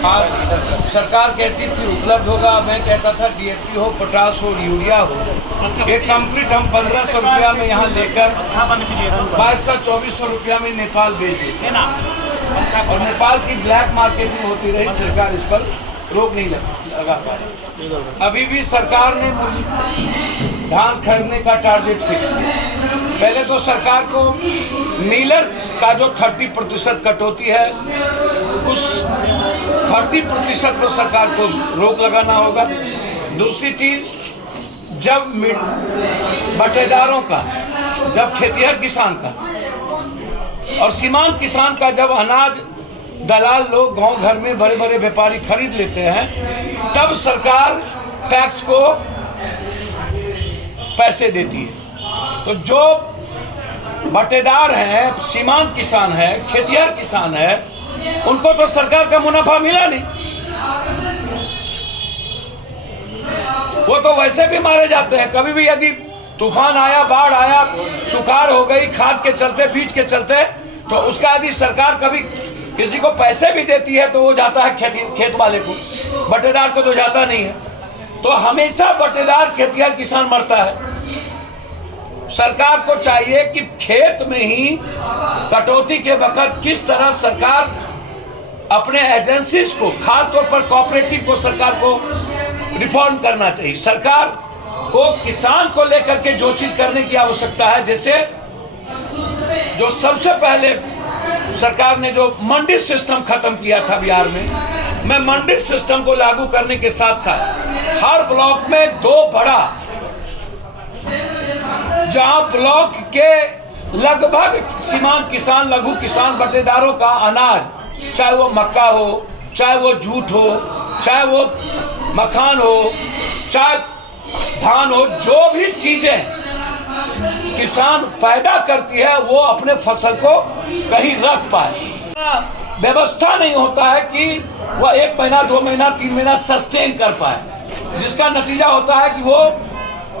आज सरकार कहती थी उपलब्ध होगा, मैं कहता था डीएपी हो, पोटास हो, यूरिया हो, ये कंप्लीट हम 1500 रुपया में यहाँ लेकर 2200-2400 रुपया में नेपाल भेज देते और नेपाल की ब्लैक मार्केटिंग होती रही। सरकार इस पर रोक नहीं लगा पाई। अभी भी सरकार ने धान खरीदने का टारगेट फिक्स किया। पहले तो सरकार को नीलर का जो 30% कटौती है, उस 30% पर सरकार को रोक लगाना होगा। दूसरी चीज, जब बटेदारों का, जब खेतिहर किसान का और सीमांत किसान का जब अनाज दलाल लोग गांव घर में बड़े बड़े व्यापारी खरीद लेते हैं, तब सरकार टैक्स को पैसे देती है। तो जो बटेदार हैं, सीमांत किसान है, खेतिहर किसान है, उनको तो सरकार का मुनाफा मिला नहीं। वो तो वैसे भी मारे जाते हैं। कभी भी यदि तूफान आया, बाढ़ आया, सुखाड़ हो गई, खाद के चलते, बीज के चलते, तो उसका यदि सरकार कभी किसी को पैसे भी देती है तो वो जाता है खेत वाले को, बटेदार को तो जाता नहीं है। तो हमेशा बटेदार खेतिहर किसान मरता है। सरकार को चाहिए कि खेत में ही कटौती के वक्त किस तरह सरकार अपने एजेंसीज को, खासतौर पर कोऑपरेटिव को, सरकार को रिफॉर्म करना चाहिए। सरकार को किसान को लेकर के जो चीज करने की आवश्यकता है, जैसे जो सबसे पहले सरकार ने जो मंडी सिस्टम खत्म किया था बिहार में, मैं मंडी सिस्टम को लागू करने के साथ साथ हर ब्लॉक में 2 बड़ा, जहां ब्लॉक के लगभग सीमांत किसान, लघु किसान, बटेदारों का अनाज, चाहे वो मक्का हो, चाहे वो जूट हो, चाहे वो मखान हो, चाहे धान हो, जो भी चीजें किसान पैदा करती है, वो अपने फसल को कहीं रख पाए। व्यवस्था नहीं होता है कि वह 1 महीना, 2 महीना, 3 महीना सस्टेन कर पाए, जिसका नतीजा होता है कि वो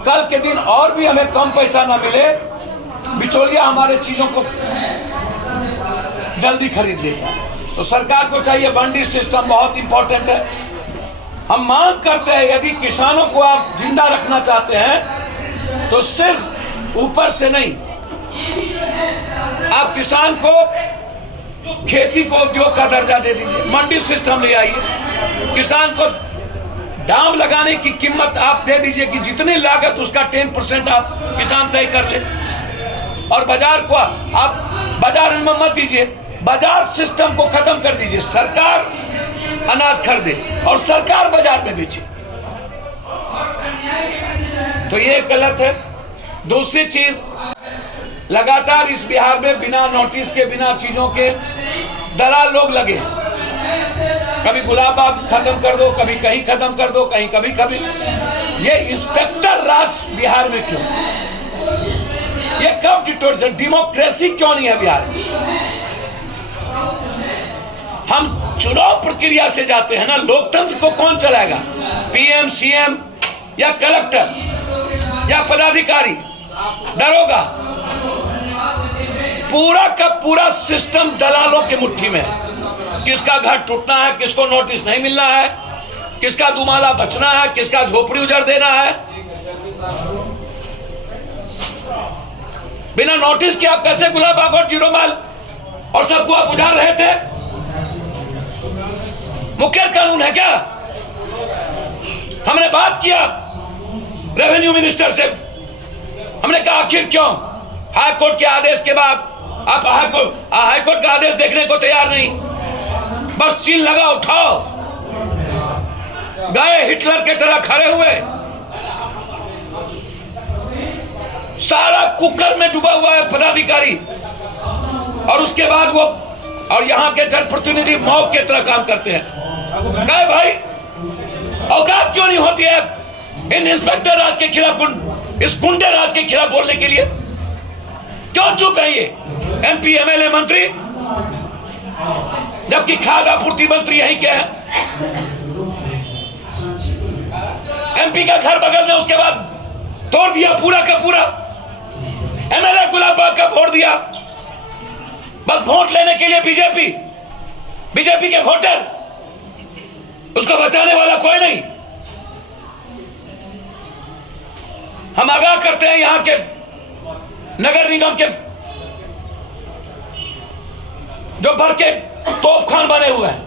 कल के दिन और भी हमें कम पैसा ना मिले, बिचौलिया हमारे चीजों को जल्दी खरीद लेता है। तो सरकार को चाहिए, मंडी सिस्टम बहुत इंपॉर्टेंट है। हम मांग करते हैं, यदि किसानों को आप जिंदा रखना चाहते हैं तो सिर्फ ऊपर से नहीं, आप किसान को खेती को उद्योग का दर्जा दे दीजिए, मंडी सिस्टम ले आइए, किसान को दाम लगाने की कीमत आप दे दीजिए कि जितनी लागत उसका 10% आप किसान तय कर ले, और बाजार को आप बाजार में मत दीजिए, बाजार सिस्टम को खत्म कर दीजिए। सरकार अनाज खरीदे और सरकार बाजार में बेचे, तो ये गलत है। दूसरी चीज, लगातार इस बिहार में बिना नोटिस के, बिना चीजों के दलाल लोग लगे। कभी गुलाब बाग खत्म कर दो, कभी कहीं खत्म कर दो, कहीं कभी। ये इंस्पेक्टर राज बिहार में क्यों? ये कब डिक्टेटरशिप, डेमोक्रेसी क्यों नहीं है बिहार में? हम चुनाव प्रक्रिया से जाते हैं ना, लोकतंत्र को कौन चलाएगा? पीएम, सीएम या कलेक्टर या पदाधिकारी, दरोगा? पूरा का पूरा सिस्टम दलालों के मुट्ठी में है। किसका घर टूटना है, किसको नोटिस नहीं मिलना है, किसका दुमाला बचना है, किसका झोपड़ी उजड़ देना है, बिना नोटिस के आप कैसे गुलाब बाग और जीरो माइल और सबको आप उजाड़ रहे थे? मुख्य कानून है क्या? हमने बात किया रेवेन्यू मिनिस्टर से, हमने कहा आखिर क्यों हाई कोर्ट के आदेश के बाद आप हाई कोर्ट का आदेश देखने को तैयार नहीं? बस सील लगा, उठाओ, गए हिटलर के तरह खड़े हुए, सारा कुकर में डूबा हुआ है पदाधिकारी, और उसके बाद वो और यहाँ के जनप्रतिनिधि मौत के तरह काम करते हैं। कहे भाई, औकात क्यों नहीं होती है इन इंस्पेक्टर राज के खिलाफ, इस गुंडे राज के खिलाफ बोलने के लिए? क्यों चुप है ये एमपी, एमएलए, मंत्री, जबकि खाद्य आपूर्ति मंत्री यहीं के हैं? एमपी का घर बगल में, उसके बाद तोड़ दिया पूरा का पूरा। एमएलए गुलाब बाग का फोड़ दिया, बस वोट लेने के लिए। बीजेपी के वोटर उसको बचाने वाला कोई नहीं। हम आगाह करते हैं यहां के नगर निगम के जो भर के तोपखान बने हुए हैं।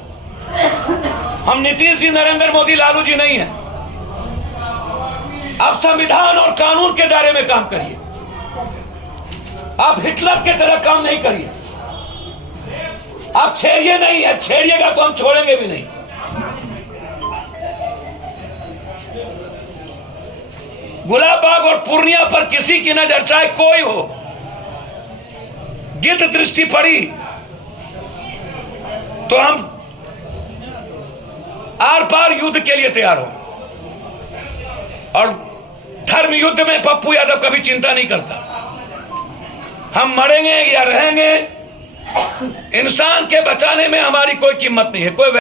हम नीतीश जी, नरेंद्र मोदी, लालू जी नहीं हैं। आप संविधान और कानून के दायरे में काम करिए। आप हिटलर के तरह काम नहीं करिए। आप छेड़िए नहीं है, छेड़िएगा तो हम छोड़ेंगे भी नहीं। गुलाबबाग और पूर्णिया पर किसी की नजर, चाहे कोई हो, गिद्ध दृष्टि पड़ी तो हम आर पार युद्ध के लिए तैयार हो। और धर्म युद्ध में पप्पू यादव कभी चिंता नहीं करता। हम मरेंगे या रहेंगे, इंसान के बचाने में हमारी कोई कीमत नहीं है। कोई